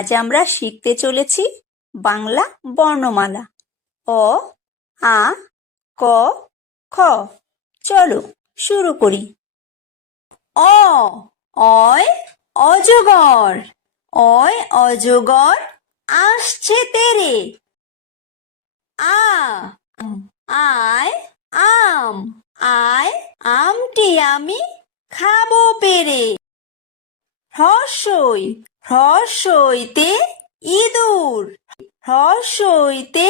আজ আমরা শিখতে চলেছি বাংলা বর্ণমালা অ, আ, ক, খ। চলো শুরু করি। অ, অয় অজগর, অয় অজগর আসছে তেরে। আ, আয় আম, আয় আমটি আমি খাবো পেরে। হ্রস্বই, হ্রস্বইতে ইঁদুর, হ্রস্বইতে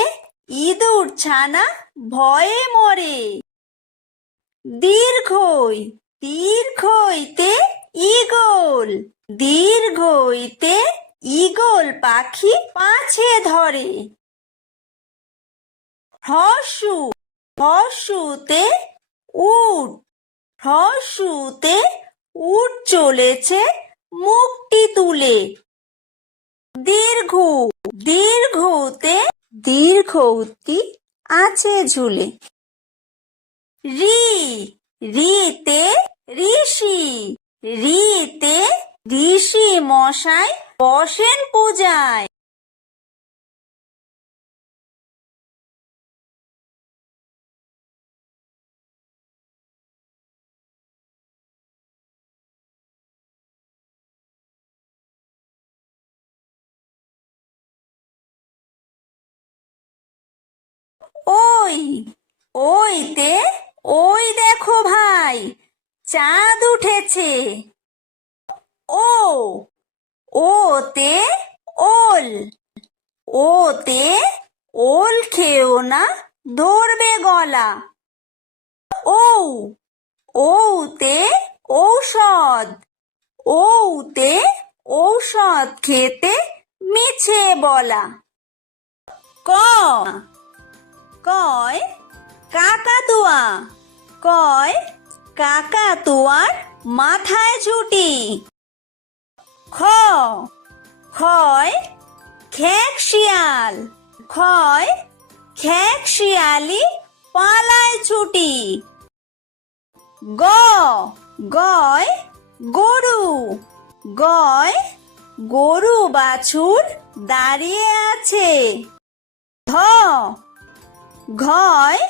ইঁদুর ছানা ভয়ে মরে। দীর্ঘই, দীর্ঘইতে ঈগল, দীর্ঘইতে ঈগল পাখি পাছে ধরে। হ্রস্বু, হ্রস্বুতে উট, হ্রস্বুতে উট চলেছে মুখটি তুলে। দীর্ঘ, দীর্ঘতে দীর্ঘউতি আছে ঝুলে। রি, রিতে ঋষি, রিতে ঋষি মশাই বসেন পূজায়। ওই, ওইতে ওই দেখো ভাই চাঁদ উঠেছে। ও, ওতে ওল, ওতে ওল খেও না ধরবে গলা। ও, ওতে ঔষধ, ওতে ঔষধ খেতে মিছে বলা। ক, কয় কাকাতুয়া, কয় কাকাতুয়ার মাথায় ঝুঁটি। খ, খয় খেক শিয়াল, খয় খেক শিয়ালি পালায় ছুটি। গ, গয় গরু, গয় গরু বাছুর দাঁড়িয়ে আছে। ঘ, ঘয়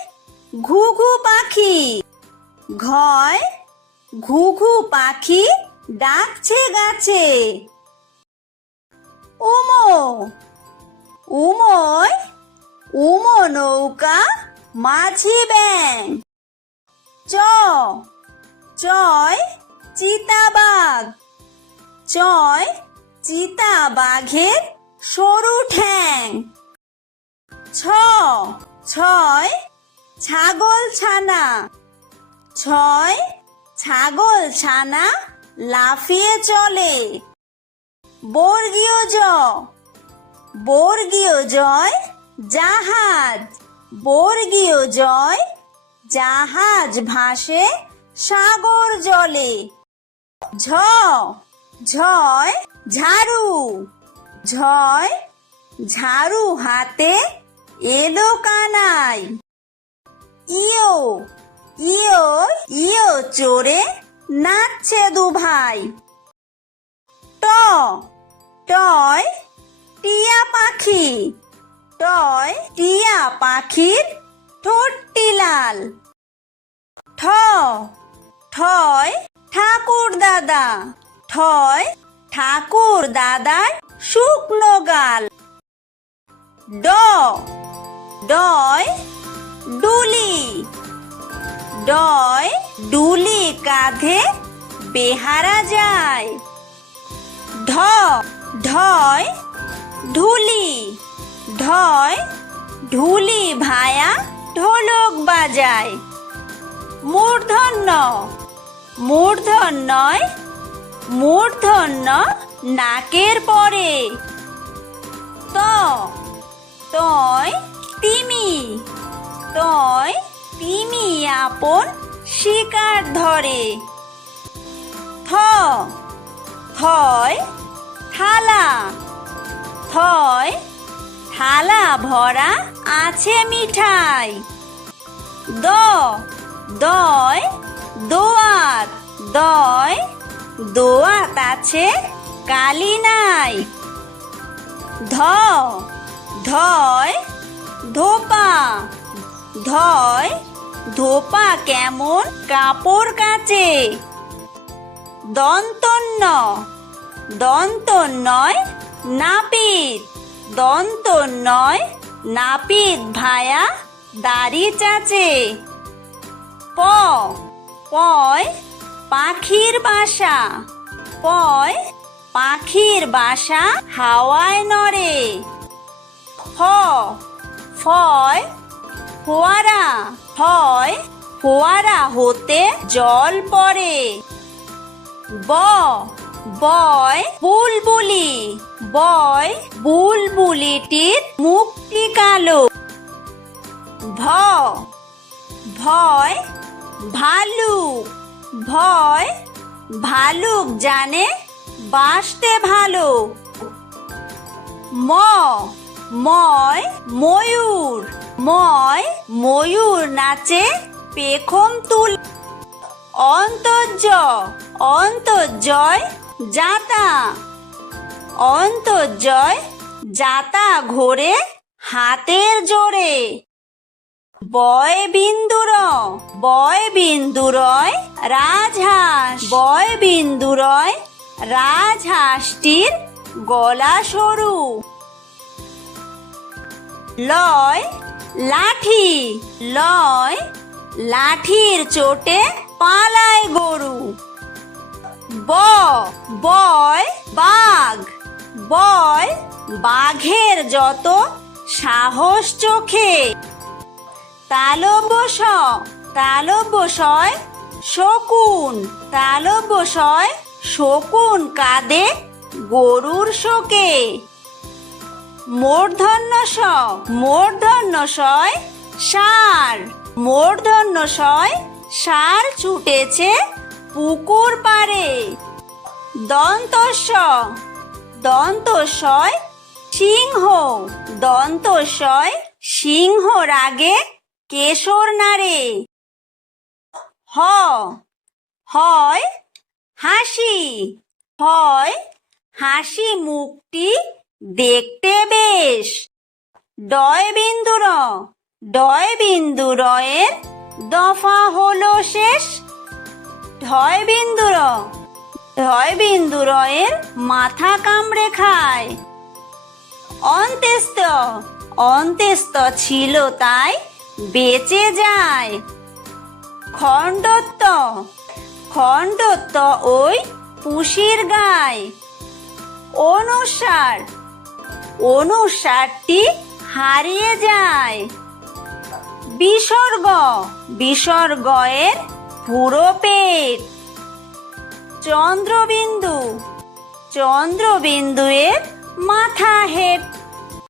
ঘুঘু পাখি, ঘয় ঘুঘু পাখি ডাকছে গাছে। উমো, উময় উমো নৌকা মাঝি ব্যাং। চ, চয় চিতাবাঘ, চয় চিতাবাঘের সরু ঠ্যাং। ছ, ছয় ছাগল ছানা, ছয় ছাগল ছানা লাফিয়ে চলে। বর্গীয় জ, বর্গীয় জয় জাহাজ, বর্গীয় জয় জাহাজ ভাসে সাগর জলে। ঝ, ঝয় ঝাড়ু, ঝয় ঝাড়ু হাতে এলো কানাই। ইয়ো, ইয়ো ইয়ো চড়ে নাচছে দুভাই। ট, টয় টিয়া পাখি, টয় টিয়া পাখির ঠোঁটটি লাল। ঠ, ঠয় ঠাকুর দাদা, ঠয় ঠাকুর দাদার শুকনো গাল। ড, ডয় ডুলি, ডয় ডুলি কাঁধে বেহারা যায়। ঢ, ঢয় ঢুলি, ঢয় ঢুলি ভায়া ঢোলক বাজায়। মূর্ধন্য, মূর্ধন্যয় মূর্ধন্য নাকের পরে। ত, তয় তিমি, তয় তিমি আপন শিকার ধরে। থ, থয় থালা, থয় থালা ভরা আছে মিঠাই। দ, দয় দোয়াত, দয় দোয়াত আছে কালি নাই। ধ ধয় ধোপা ধয় ধোপা কেমন কাপড় কাচে। দন্তন্য দন্তন্নয় নাপিত দন্তন্নয় নাপিত ভায়া দাড়ি চাচে। প পয় পাখির বাসা পয় পাখির বাসা হাওয়ায় নড়ে। ফ ফয় ফোয়ারা ফয় ফোয়ারা হতে জল পড়ে। ব বয় বুলবুলি বয় বুলবুলিটির মুখটি কালো। ভ ভয় ভালুক ভয় ভালুক জানে বাসতে ভালো। ম ময় ময়ূর ময় ময়ূর নাচে পেখম তুল। অন্তর্য অন্তর্জয় যাতা অন্তর্জয় যাতা ঘোরে হাতের জোরে। বয় বিন্দুর বয় বিন্দুরয় রাজহাঁস বয় বিন্দুরয় রাজহাঁসটির গলা সরু। লয় লাঠি লয় লাঠির চোটে পালায় গরু। ব বয় বাঘ বয় বাঘের যত সাহস চোখে। তালব্য স তালব্য সয় শকুন তালব্য সয় শকুন কাঁদে গরুর শোকে। মূর্ধন্য স মূর্ধন্য সয় ষাঁড় মূর্ধন্য সয় ষাঁড় ছুটেছে পুকুর পাড়ে। দন্তস্ব দন্তস্বয় সিংহ দন্তস্বয় সিংহ রাগে কেশর নাড়ে। হ হয় হাসি হয় হাসি মুখটি দেখতে বেশ। ডয় বিন্দুর ডয় বিন্দুরয়ের দফা হলো শেষ। ঢয় বিন্দুর ঢয় বিন্দুরয়ের মাথা কামড়ে খায়। অন্ত্যেস্ত অন্ত্যেস্ত ছিল তাই বেঁচে যায়। খণ্ডত্ব খণ্ডত্ব ওই পুষির গায়। অনুসার অনুসারটি হারিয়ে যায়। বিসর্গ বিসর্গয়ের পুরো পেট। চন্দ্রবিন্দু চন্দ্রবিন্দুয়ের মাথা হেট।